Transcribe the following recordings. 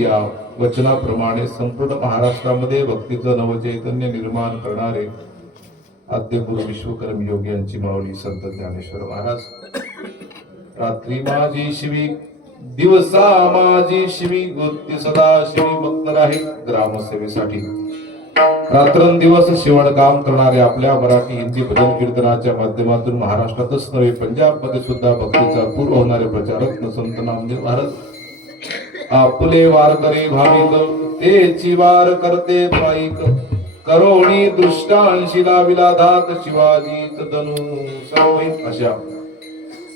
या वचनाप्रमाणे संपूर्ण महाराष्ट्रामध्ये भक्तीचं नवचैतन्य निर्माण करणारे आद्य गुरु विश्वकर्म योगी यांची माऊली संत ज्ञानेश्वर महाराज. रात्री माझी शिवी दिवसा माझी शिवी गोत्य सदा शिवी भक्त राहील ग्रामसेवेसाठी. रात्रंदिवस शिवण काम करणारे आपल्या मराठी हिंदी भजन कीर्तनाच्या माध्यमातून महाराष्ट्रातच नव्हे पंजाब मध्ये सुद्धा भक्तीचा पूर्व होणारे प्रचारक संत नामदेव महाराज आपले वारकरी भाविक तेची वार करते पाईक करोणी दृष्टांशिला विलाधात शिवाजीच तनू सर्व अशा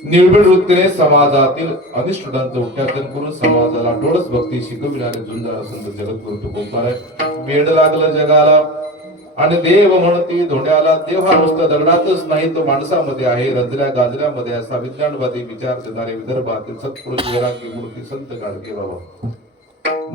निर्भीड वृत्तीने समाजातील अधिष्ठानांचं उच्चाटन करून समाजाला डोळस भक्ती शिकविणारे झुंजार संत जगद्गुरु तुकोबाराय. वेड लागलं जगाला आणि देव म्हणती धोंड्याला. देव हा नुसता दगडातच नाही तो माणसामध्ये आहे, रंजल्या गाजऱ्यामध्ये. असा विज्ञानवादी विचार देणारे विदर्भातील सत्पुरुष वैरागी मूर्ती संत गाडगे बाबा.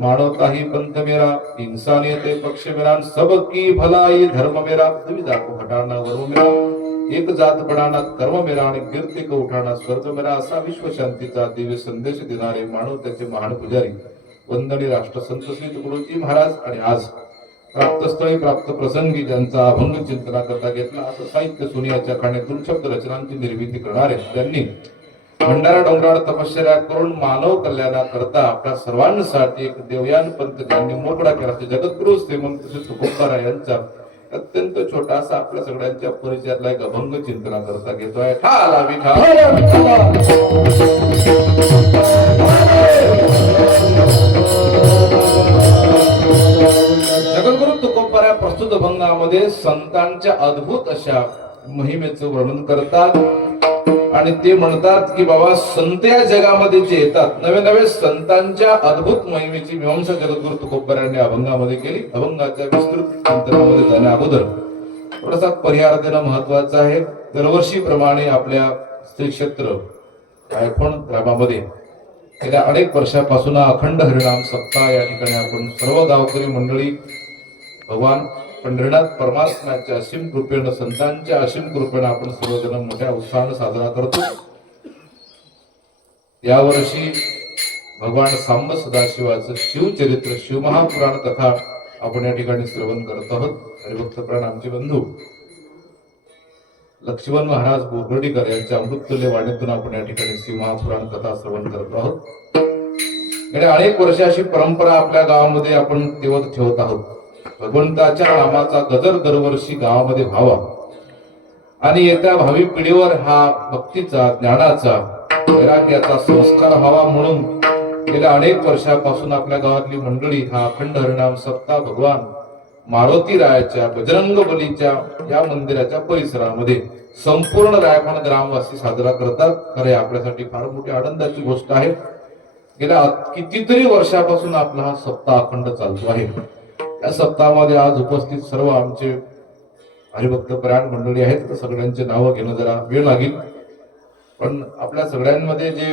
मानवता ही पंथ मेरा इंसानियत पक्ष मेरा सबकी भलाई धर्म मेरा दुविधा को हटाना वर्म मेरा एक जात पडाना कर्म मेरा आणि कीर्ती को उठाना स्वर्ग मेरा. असा विश्व शांतीचा दिव्य संदेश देणारे मानवतेचे महान पुजारी वंदनीय राष्ट्रसंत श्री तुकडोजी महाराज. आणि आज प्राप्तस्थळी प्राप्त प्रसंगी ज्यांचा अभंग चिंतना करता घेतला असं साहित्य सोनियाच्या खाण्यातून शब्द रचनांची निर्मिती करणारे त्यांनी भंडारा डोंगराळ तपश्चर्या करून मानव कल्याणाकरता आपल्या सर्वांसाठी एक देवयान पंथ ज्यांनी मोकळा केला. जगद्गुरु श्रीमंत श्री तुकोबाराय यांचा अत्यंत छोटासा आपल्या सगळ्यांच्या परिचयातला एक अभंग चिंतना करता घेतोय. ठाला विठा जगद्गुरु तुकोबाराय प्रस्तुत अभंगामध्ये संतांच्या अद्भुत अशा महिमेचं वर्णन करतात आणि ते म्हणतात की बाबा संत या जगामध्ये जे येतात नवे नवे संतांच्या अद्भुत महिमेची मीमांसा जगद्गुरु तुकोबारायांनी अभंगामध्ये केली. अभंगाच्या विस्तृत चिंतनामध्ये जाण्या अगोदर थोडासा परिहार देणं महत्वाचं आहे. दरवर्षी प्रमाणे आपल्या श्री क्षेत्र गायखोण ग्रामामध्ये गेल्या अनेक वर्षापासून अखंड हरिनाम सप्ताह या ठिकाणी आपण सर्व गावकरी मंडळी भगवान पंढरीनाथ परमात्म्याच्या असीम कृपेनं संतांच्या असीम कृपेनं आपण सर्वजण मोठ्या उत्साहाने साजरा करतो. यावर्षी भगवान सांब सदाशिवाचं शिवचरित्र शिवमहापुराण कथा आपण या ठिकाणी श्रवण करत आहोत. हरिभक्तप्राण आमचे बंधू लक्ष्मण महाराज बोर्गडीकर यांच्या अमृततुल्य वाणीतून आपण या ठिकाणी शिवमहापुराण कथा श्रवण करत आहोत. गेल्या अनेक वर्ष अशी परंपरा आपल्या गावामध्ये आपण तेवत ठेवत आहोत. भगवंताच्या नामाचा गजर दरवर्षी गावामध्ये व्हावा आणि येत्या भावी पिढीवर हा भक्तीचा ज्ञानाचा वैराग्याचा संस्कार व्हावा म्हणून गेल्या अनेक वर्षापासून आपल्या गावातली मंडळी हा अखंड हरिनाम सप्ताह भगवान मारुती रायाच्या बजरंग बलीच्या या मंदिराच्या परिसरामध्ये संपूर्ण रायखोण ग्रामवासी साजरा करतात. खरे आपल्यासाठी फार मोठी आनंदाची गोष्ट आहे. गेल्या कितीतरी वर्षापासून आपला हा सप्ताह अखंड चालतो आहे. या सप्ताहामध्ये आज उपस्थित सर्व आमचे हरिभक्त परायण मंडळी आहेत. सगळ्यांचे नावं घेणं जरा वेळ लागेल, पण आपल्या सगळ्यांमध्ये जे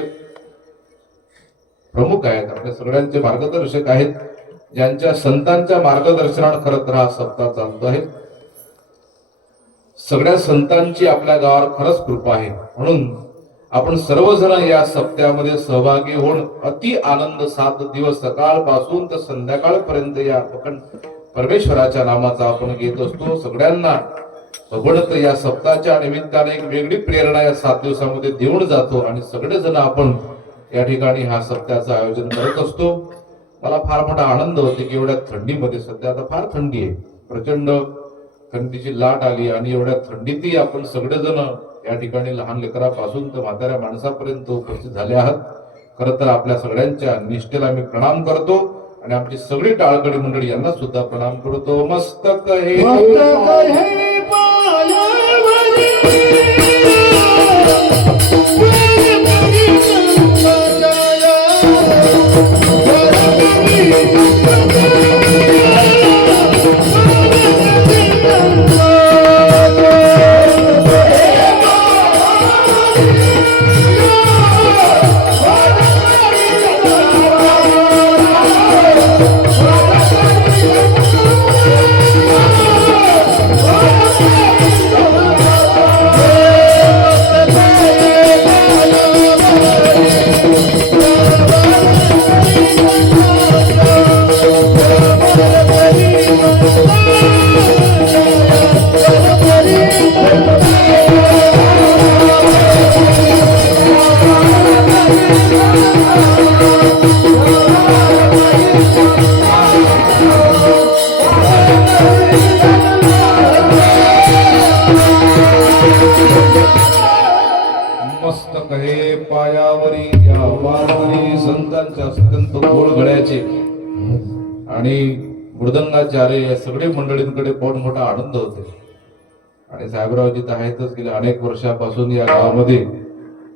प्रमुख आहेत आपल्या सगळ्यांचे मार्गदर्शक आहेत ज्यांच्या संतांच्या मार्गदर्शनाने खरं तर हा सप्ताह चालतो आहे. सगळ्या संतांची आपल्या गावावर खरंच कृपा आहे म्हणून आपण सर्वजण या सप्त्यामध्ये सहभागी होऊन अति आनंद 7 दिवस सकाळपासून तर संध्याकाळपर्यंत या परमेश्वराच्या नामाचा आपण घेत असतो. सगळ्यांना भगवंत या सप्ताहाच्या निमित्ताने एक वेगळी प्रेरणा या 7 दिवसामध्ये देऊन जातो आणि सगळेजण आपण या ठिकाणी हा सप्त्याचं आयोजन करत असतो. मला फार मोठा आनंद होतो की एवढ्या थंडीमध्ये सध्या आता फार थंडी आहे, प्रचंड थंडीची लाट आली आणि एवढ्या थंडीतही आपण सगळेजण या ठिकाणी लहान लेकरापासून तर म्हाताऱ्या माणसापर्यंत उपस्थित झाले आहात. खरं तर आपल्या सगळ्यांच्या निष्ठेला मी प्रणाम करतो आणि आमची सगळी टाळकडी मंडळी यांना सुद्धा प्रणाम करतो. मस्तक हे गळ्याचे आणि मृदंगाचार्य या सगळे मंडळींकडे बहुत मोठा आनंद होते. आणि साहेबरावजी तर आहेतच, गेल्या अनेक वर्षापासून या गावामध्ये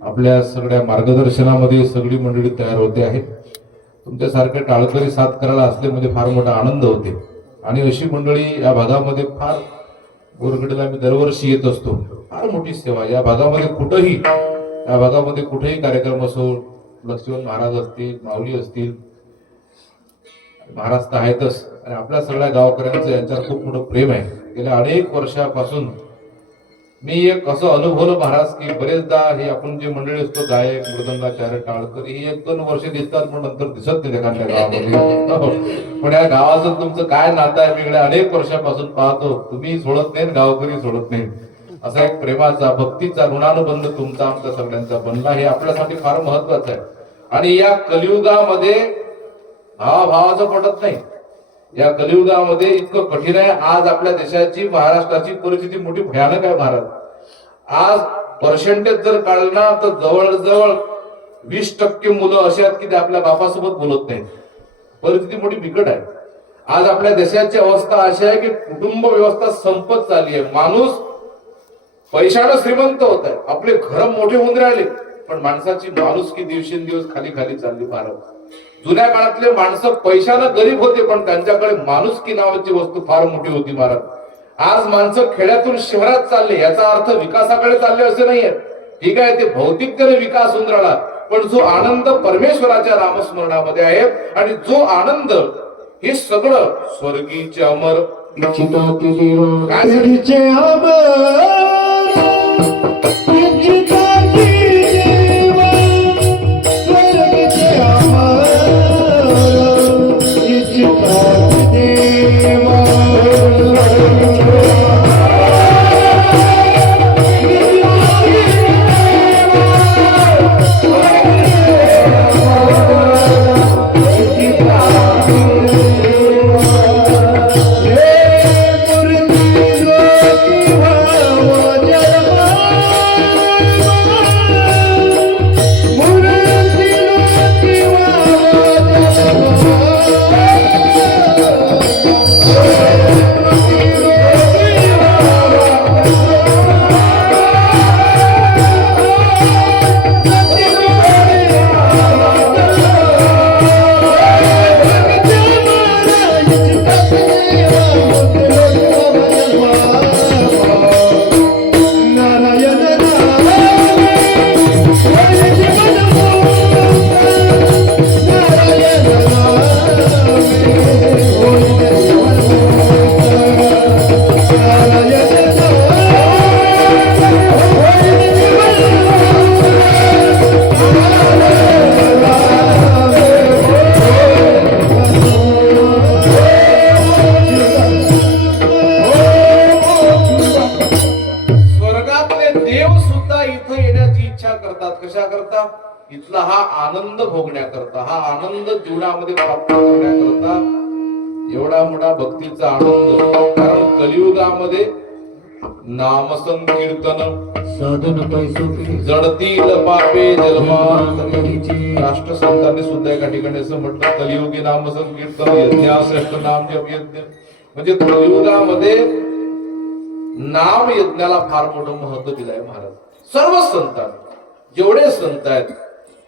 आपल्या सगळ्या मार्गदर्शनामध्ये सगळी मंडळी तयार होते आहे. तुमच्यासारखे टाळकरी साथ करायला असले म्हणजे फार मोठा आनंद होते. आणि अशी मंडळी या भागामध्ये फार, बोरगडला मी दरवर्षी येत असतो. फार मोठी सेवा या भागामध्ये कुठेही, या भागामध्ये कुठेही कार्यक्रम असो, लक्ष्मण महाराज असतील, माऊली असतील, महाराज तर आहेतच, आणि आपल्या सगळ्या गावकऱ्यांचं यांच्यावर खूप मोठं प्रेम आहे. गेल्या अनेक वर्षापासून मी एक असं अनुभवलं महाराज की बरेचदा हे आपण जे मंडळी असतो, गायक, मृदंगाचार्य, टाळकर, ही 1-2 वर्ष दिसतात पण नंतर दिसत नाही एखाद्या गावामध्ये. पण या गावाचं तुमचं काय नातं आहे, मी गेल्या अनेक वर्षापासून पाहतो. तुम्ही सोडत नाही, गावकरी सोडत नाही. असा एक प्रेमाचा, भक्तीचा ऋणानुबंध तुमचा आमचा सगळ्यांचा बनला, हे आपल्यासाठी फार महत्वाचं आहे. आणि या कलियुगामध्ये भावाचं पटत नाही. या कलियुगामध्ये इतकं कठीण आहे. आज आपल्या देशाची, महाराष्ट्राची परिस्थिती मोठी भयानक आहे महाराज. आज पर्सेंटेज जर काढला तर जवळजवळ 20% मुलं अशी आहेत की ते आपल्या बापासोबत बोलत नाहीत. परिस्थिती मोठी बिकट आहे. आज आपल्या देशाची अवस्था अशी आहे की कुटुंब व्यवस्था संपत चालली आहे. माणूस पैशानं श्रीमंत होत आहे, आपले घर मोठे होऊन राहिले, पण माणसाची माणुसकी दिवसेंदिवस खाली खाली चालली महाराज. जुन्या काळातले माणसं पैशानं गरीब होते, पण त्यांच्याकडे माणुसकी नावाची वस्तू फार मोठी होती महाराज. आज माणसं खेड्यातून शहरात चालले, याचा अर्थ विकासाकडे चालले असे नाहीये. ठीक आहे, ते भौतिकतेने विकास होऊन राहिला, पण जो आनंद परमेश्वराच्या नामस्मरणामध्ये आहे, आणि जो आनंद हे सगळं स्वर्गीचे अमर इथला हा आनंद भोगण्याकरता, हा आनंद जीवनामध्ये प्राप्त करण्याकरता एवढा मोठा भक्तीचा आनंद. कारण कलियुगामध्ये नामसंकीर्तन साधन जडतील पापे जन्मांतरी. राष्ट्रसंतांनी सुद्धा एका ठिकाणी असं म्हटलं, कलियुगी नामसंकीर्तन यज्ञाश्रेष्ठ नाम जप यज्ञ. म्हणजे कलियुगामध्ये नाम यज्ञाला फार मोठं महत्व दिलंय महाराज. सर्व संतांनी, जेवढे संत आहेत,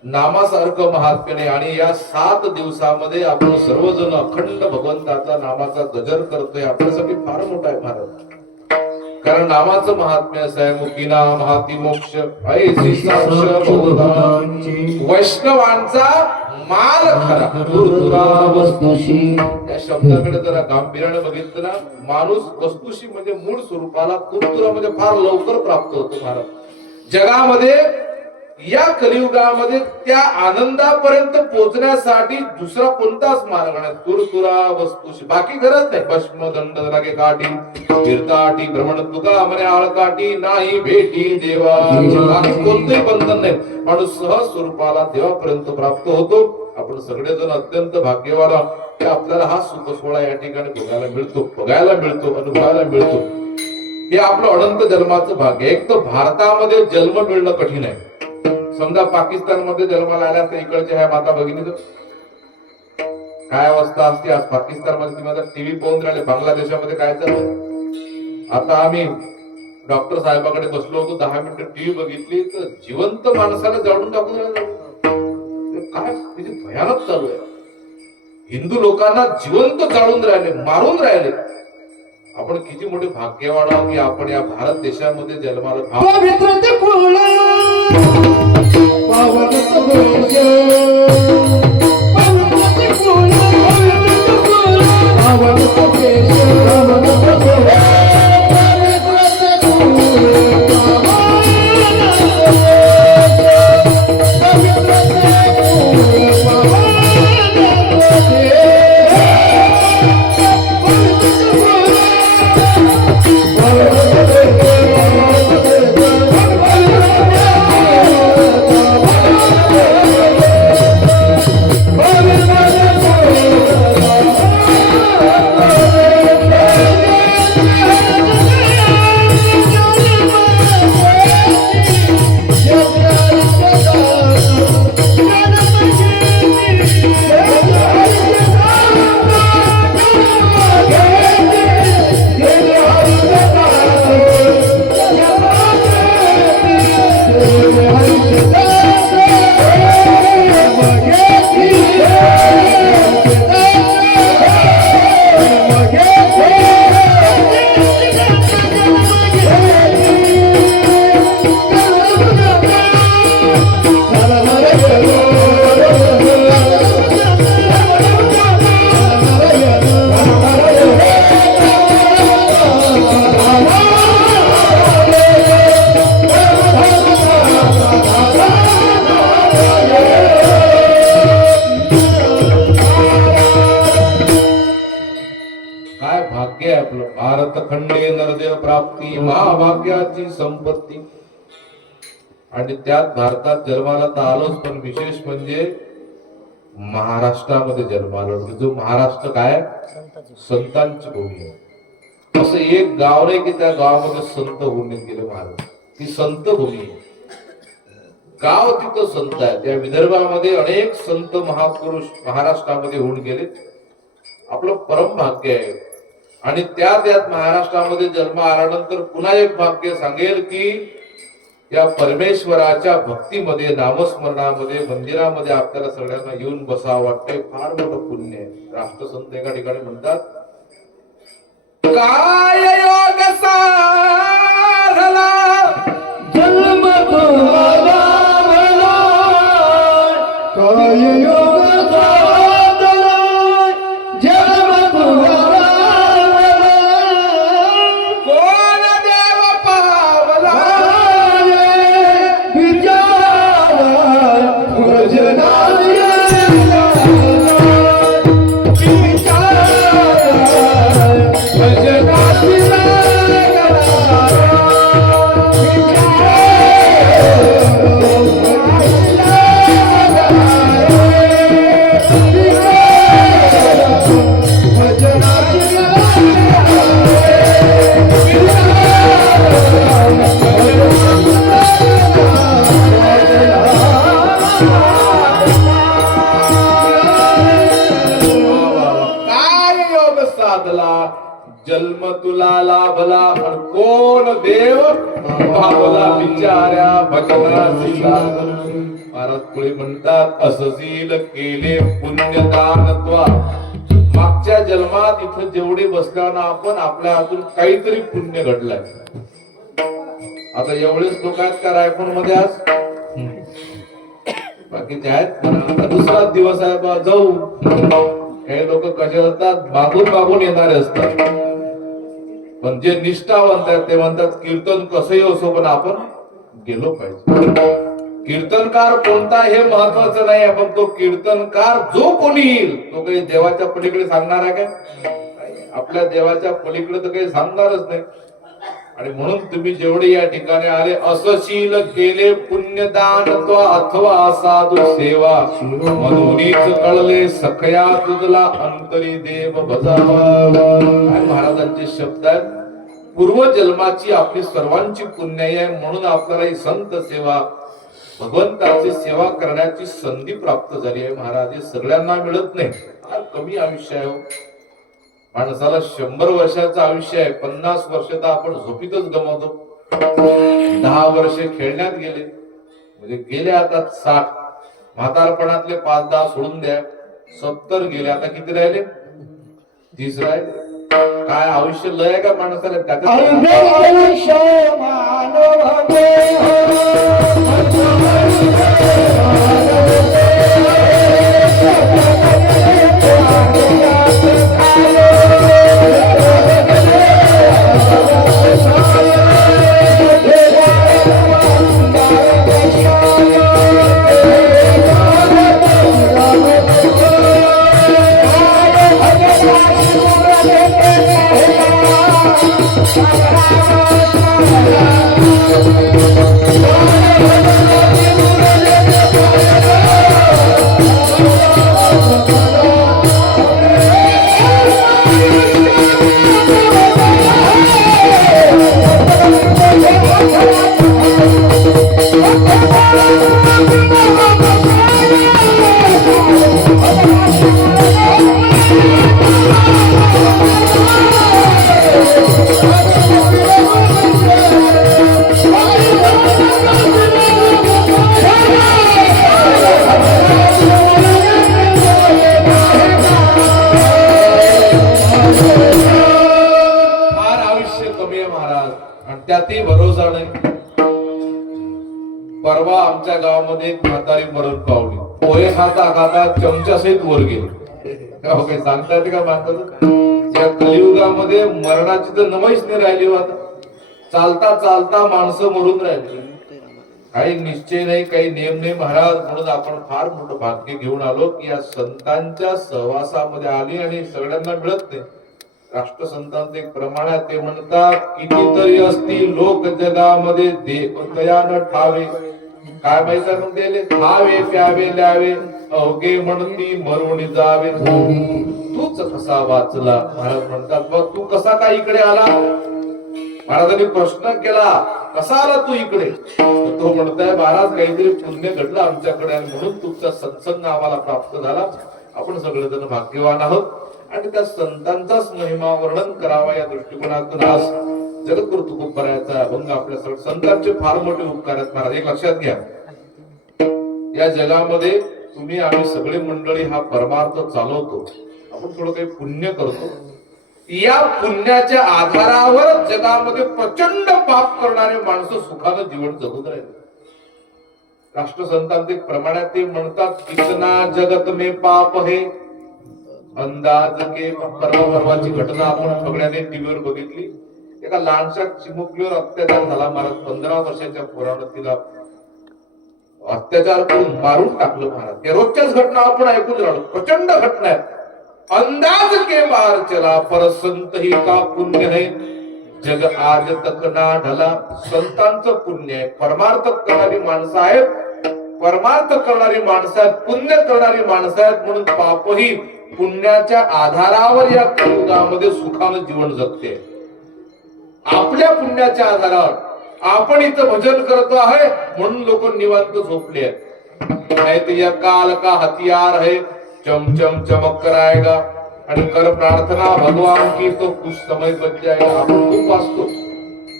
नामासारखं महात्म्य नाही. आणि या 7 दिवसामध्ये आपण सर्वजण अखंड भगवंताचा नामाचा गजर करतोय, आपल्यासाठी फार मोठा आहे महाराज. कारण नामाचं महात्म्य असं आहे, मुक्ती नाम हाती मोक्ष ऐसी साक्ष वैष्णवांचा माल खरा तुरतुरा वस्तुशी. या शब्दाकडे जरा गांभीर्याने बघितलं ना, माणूस वस्तुशी म्हणजे मूळ स्वरूपाला, तुरतुरा म्हणजे फार लवकर प्राप्त होतो महाराज. जगामध्ये या कलियुगामध्ये त्या आनंदापर्यंत पोहोचण्यासाठी दुसरा कोणताच मार्ग नाही. तुरतुरा वस्तूशी, बाकी गरज नाही. भस्म दंड लागे काठी फिरताटी भ्रमण तुका म्हणे आळकाठी नाही भेटी देवा. बाकी कोणतंही बंधन नाही. माणूस सहज स्वरूपाला देवापर्यंत प्राप्त होतो. आपण सगळेजण अत्यंत भाग्यवान की आपल्याला हा सुख सोहळा या ठिकाणी बघायला मिळतो, अनुभवायला मिळतो. हे आपलं अनंत जन्माचं भाग्य. एक तर भारतामध्ये जन्म मिळणं कठीण आहे. समजा पाकिस्तान मध्ये जन्माला आल्या तर इकडच्या ह्या माता भगिनी काय अवस्था असते आज पाकिस्तानमध्ये. तुम्ही आता टीव्ही पाहून राहिले बांगलादेशामध्ये काय चालू. आता आम्ही डॉक्टर साहेबाकडे बसलो होतो, 10 मिनिटं टीव्ही बघितली तर जिवंत माणसाला जाळून टाकून राहिले. काय म्हणजे भयानक चालू आहे. हिंदू लोकांना जिवंत जाळून राहिले, मारून राहिले. आपण किती मोठे भाग्यवान आहोत की आपण या भारत देशामध्ये जन्माला भारत खंडे नरदेव प्राप्ती महाभाग्याची संपत्ती. आणि त्यात भारतात जन्माला तर आलोच, पण विशेष म्हणजे महाराष्ट्रामध्ये जन्माला. जो महाराष्ट्र काय संतांची भूमी आहे. असं एक गाव नाही की त्या गावामध्ये संत होऊन गेले महाराज. ती संत भूमी आहे. गाव तिथं संत आहे. त्या विदर्भामध्ये अनेक संत महापुरुष महाराष्ट्रामध्ये होऊन गेले. आपलं परम भाग्य आहे. आणि त्यात महाराष्ट्रामध्ये जन्म आल्यानंतर पुन्हा एक भाग्य सांगेल की या परमेश्वराच्या भक्तीमध्ये नामस्मरणामध्ये मंदिरामध्ये आपल्याला सगळ्यांना येऊन बसावं वाटतंय. फार मोठं पुण्य आहे. राष्ट्रसंत एका ठिकाणी म्हणतात, काय योग साधला जन्म तुला काय योग जन्म तुला लाभला पण कोण देव भावला बिचाऱ्या भजनाची महाराज पुढे म्हणतात, असशील केले पुण्यदान त्वा. मागच्या जन्मात इथं जेवढे बसताना आपण आपल्या हातून काहीतरी पुण्य घडलंय. आता एवढेच लोक आहेत का रायपूर मध्ये आज? बाकीचे आहेत. आता दुसराच दिवस आहे बा, जाऊ. काही लोक कसे असतात, मागून येणारे असतात. पण जे निष्ठावंत आहेत ते म्हणतात कीर्तन कसंही असो पण आपण गेलो पाहिजे. कीर्तनकार कोणता हे महत्वाचं नाही, आपण तो कीर्तनकार जो कोणी येईल तो काही देवाच्या पलीकडे सांगणार आहे काय? आपल्या देवाच्या पलीकडे तर काही सांगणारच नाही. आणि म्हणून तुम्ही जेवढे या ठिकाणी आले, असशील केले पुण्यदान तो अथवा साधू सेवा म्हणूनच कळले सखया तुझला अंतरी देव बजावा. महाराजांचे शब्द आहेत, पूर्वजन्माची आपली सर्वांची पुण्य आहे म्हणून आपल्याला ही संत सेवा भगवंताची सेवा करण्याची संधी प्राप्त झाली आहे महाराज. हे सगळ्यांना मिळत नाही. फार कमी आयुष्य आहे. माणसाला 100 वर्षाचं आयुष्य आहे. 50 वर्ष तर आपण झोपीतच गमावतो. 10 वर्ष खेळण्यात गेले म्हणजे गेले. आता 60. म्हातारपणातले 5-10 सोडून द्या, 70 गेले. आता किती राहिले? 30 राहिले. काय आयुष्य लय का माणसाला? त्यातही भरोसा नाही. परवा आमच्या गावामध्ये एक म्हातारी मरण पावली. पोहे खाता खाता चमचा सहित वर गेली. काही सांगता येते का माणसाचं? या कलियुगामध्ये मरणाची तर नमईच नाही राहिली. आता चालता चालता माणसं मरून राहिली. काही निश्चय नाही, काही नियम नाही महाराज. म्हणून आपण फार मोठं भाग्य घेऊन आलो की या संतांच्या सहवासामध्ये आली आणि सगळ्यांना मिळत नाही. राष्ट्रसंतांचे एक प्रमाण आहे. ते म्हणतात कितीतरी असतील लोक जगामध्ये देवतयान ठावे. काय माहिती म्हणते? खावे प्यावे ल्यावे अवघे म्हणती मरून जावे. तूच कसा वाचला? महाराज म्हणतात बघ तू कसा काय इकडे आला? महाराजांनी प्रश्न केला कसा आला तू इकडे? तो म्हणताय महाराज काहीतरी पुण्य घडलं आमच्याकडे आणि म्हणून तुमचा सत्संग आम्हाला प्राप्त झाला. आपण सगळेजण भाग्यवान आहोत आणि त्या संतांचाच महिमा वर्णन करावा या दृष्टिकोनातून आज जगद्गुरु तुकोबरायाचा अभंग आपल्या सगळ्या संतांचे फार मोठे उपकार आहेत महाराज. एक लक्षात घ्या, या जगामध्ये तुम्ही आम्ही सगळे मंडळी हा परमार्थ चालवतो. आपण थोडं काही पुण्य करतो. या पुण्याच्या आधारावर जगामध्ये प्रचंड पाप करणारे माणसं सुखानं जीवन जगून राहिले. राष्ट्रसंतांचे प्रमाणात ते म्हणतात कितना जगत में पाप है अंदाज के. परवाची घटना आपण सगळ्यांनी टीव्हीवर बघितली. एका लहानशा चिमुकलीवर अत्याचार झाला महाराज. 15 वर्षाच्या पोरानं तिला अत्याचार करून मारून टाकलं महाराज. या रोजच्याच घटना आपण ऐकून राहिलो. प्रचंड घटना आहेत. अंदाज के बाहर चला पर संत ही का पुण्य है जग आज तक ना ढला. संतांचं पुण्य आहे. परमार्थ करणारी माणसं आहेत. परमार्थ करणारी माणसं आहेत. पुण्य करणारी माणसं आहेत. म्हणून पापही पुण्याच्या आधारावर या कलियुगामध्ये सुखानं जीवन जगते. आपल्या पुण्याच्या आधारावर आपण इथं भजन करतो आहे म्हणून लोक निवांत झोपले आहेत. नाही तर या काल का हथियार है चम चम चमक कराएगा आणि कर प्रार्थना भगवान की तो कुछ समय बच जाएगा. आपण खूप वाचतो.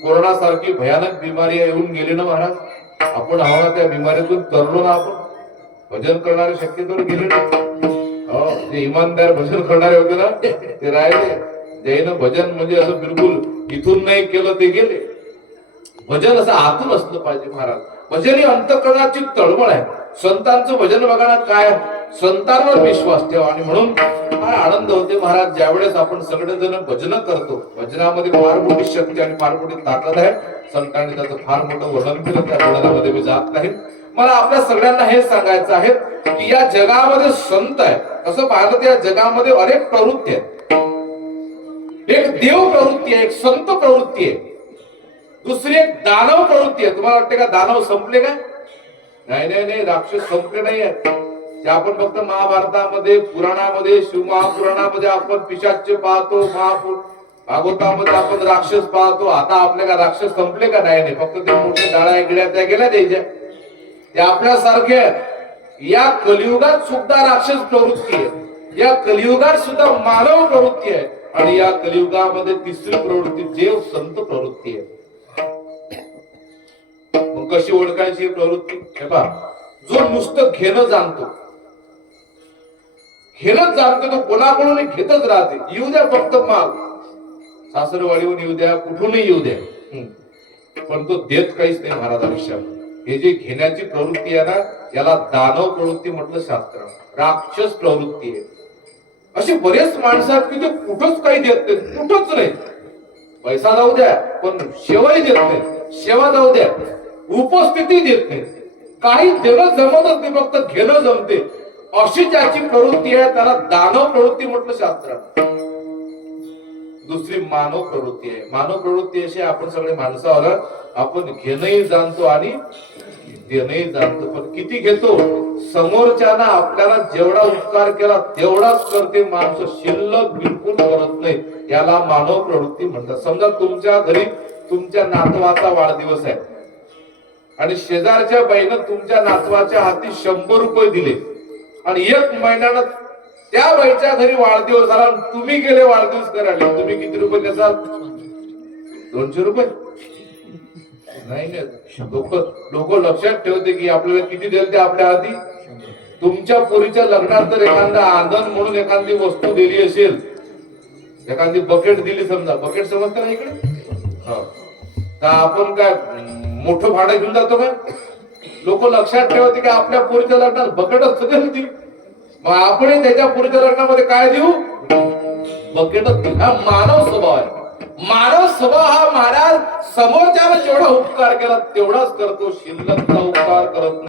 कोरोना सारखी भयानक बिमारी येऊन गेली ना महाराज. आपण हवा त्या बिमारीतून तरलो ना. आपण भजन करणारे शक्यतो गेले ना. जे इमानदार भजन करणारे होते ना ते राहिले. जैन भजन म्हणजे असं बिलकुल इथून नाही केलं ते गेले. भजन असं आतून असलं पाहिजे महाराज. भजन ही अंतःकरणाची तळमळ आहे. संतांचं भजन बघा काय. संतांवर विश्वास ठेवा. आणि म्हणून फार आनंद होते महाराज ज्यावेळेस आपण सगळेजण भजन करतो. भजनामध्ये फार मोठी शक्ती आणि फार मोठी ताकद आहे. संतांनी त्याचं फार मोठं वर्णन केलं. त्या वर्णनामध्ये मी जात नाही. मला आपल्या सगळ्यांना हे सांगायचं आहे की या जगामध्ये संत आहे. असं पाहिलं तर या जगामध्ये अनेक प्रवृत्ती आहेत. एक देव प्रवृत्ती आहे, एक संत प्रवृत्ती आहे, दुसरी एक दानव प्रवृत्ती आहे. तुम्हाला वाटते का दानव संपले का? नाही नाही नाही, राक्षस संपले नाही आहेत. ते आपण फक्त महाभारतामध्ये पुराणामध्ये शिवमहापुराणामध्ये आपण पिशाच्य पाहतो. भागवतामध्ये आपण राक्षस पाहतो. आता आपल्या का राक्षस संपले का? नाही नाही, फक्त ते मोठे डाळ्या गिळ्या त्या गेल्या द्यायच्या. ते आपल्यासारखे या कलियुगात सुद्धा राक्षस प्रवृत्ती आहे, या कलियुगात सुद्धा मानव प्रवृत्ती आहे, आणि या कलियुगामध्ये तिसरी प्रवृत्ती देव संत प्रवृत्ती आहे. मग कशी ओळखायची ही प्रवृत्ती? हे पहा, जो नुसतं घेणं जाणतो तो कोणाकडून घेतच राहते. येऊ द्या फक्त माल, सासरवाडीहून येऊ द्या, कुठूनही येऊ द्या, पण तो देत काहीच नाही महाराज आयुष्यात. हे जे घेण्याची प्रवृत्ती आहे ना, याला दानव प्रवृत्ती म्हटलं शास्त्र, राक्षस प्रवृत्ती आहे. असे बरेच माणसं आहेत की ते कुठंच काही देत नाही, कुठंच नाही. पैसा जाऊ द्या, पण सेवाही देत नाही, सेवा जाऊ द्या, उपस्थिती देत नाही, काही देणं जमतच नाही, फक्त घेणं जमते. अशी ज्याची प्रवृत्ती आहे त्याला दानव प्रवृत्ती म्हटलं शास्त्रात. दुसरी मानव प्रवृत्ती आहे. मानव प्रवृत्ती अशी, आपण सगळे माणसं आहोत, आपण घेणंही जाणतो आणि देणंही जाणतो, पण किती घेतो? समोरच्यानं आपल्याला जेवढा उपकार केला तेवढाच करते माणसं, शिल्लक बिलकुल करत नाही. याला मानव प्रवृत्ती म्हणतात. समजा तुमच्या घरी तुमच्या नातवाचा वाढदिवस आहे आणि शेजारच्या बाईनं तुमच्या नातवाच्या हाती 100 रुपये दिले, आणि 1 महिन्यानं त्या बाईच्या घरी वाढदिवस झाला, तुम्ही गेले वाढदिवस करायला, तुम्ही किती रुपये द्याल? 200 रुपये? नाही, लोक लक्षात ठेवते की आपल्याला किती दिले ते आपल्या आधी. तुमच्या पोरीच्या लग्नात तर एखादा आनंद म्हणून एखादी वस्तू दिली असेल, एखादी बकेट दिली, समजा बकेट समजतं ना इकडे, तर आपण काय मोठं भाडं घेऊन जातो काय? लोक लक्षात ठेवते की आपल्या पोरीच्या लग्नात बकेटच दिली, मग आपण त्याच्या पोरीच्या लग्नामध्ये काय देऊ? बकेटच देऊ. हा मानव स्वभाव आहे. मानव स्वभाव हा महाराज समोरच्याला जेवढा उपकार केला तेवढाच करतो, शिल्लकचा उपकार करत नाही.